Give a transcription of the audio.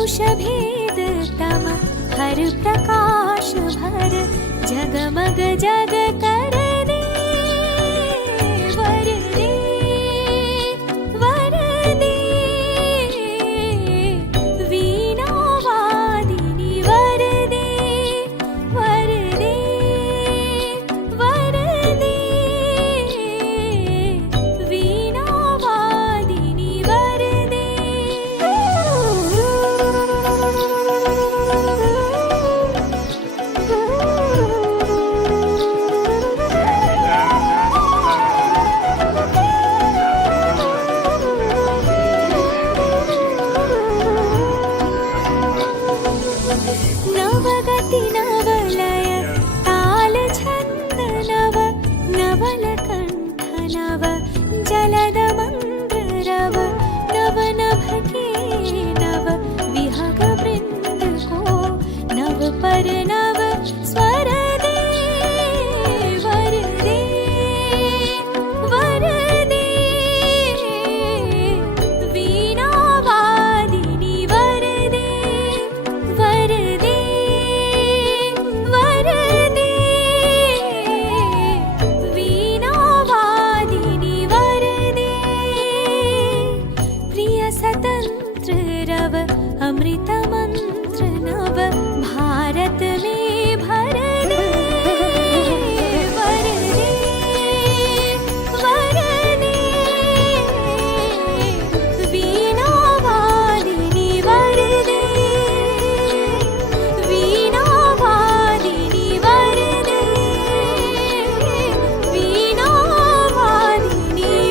वृषभेद तम हर प्रकाश भर जगमग जग कर दे वर दे वर दे वीणा वादिनी वर दे वर दे वर दे वीणा वादिनी वर दे नवगति नवलय ताल छंद नव नवलकंठ नव जलद मंद्र रव नव नभ के नव विहग वृंद को नव पर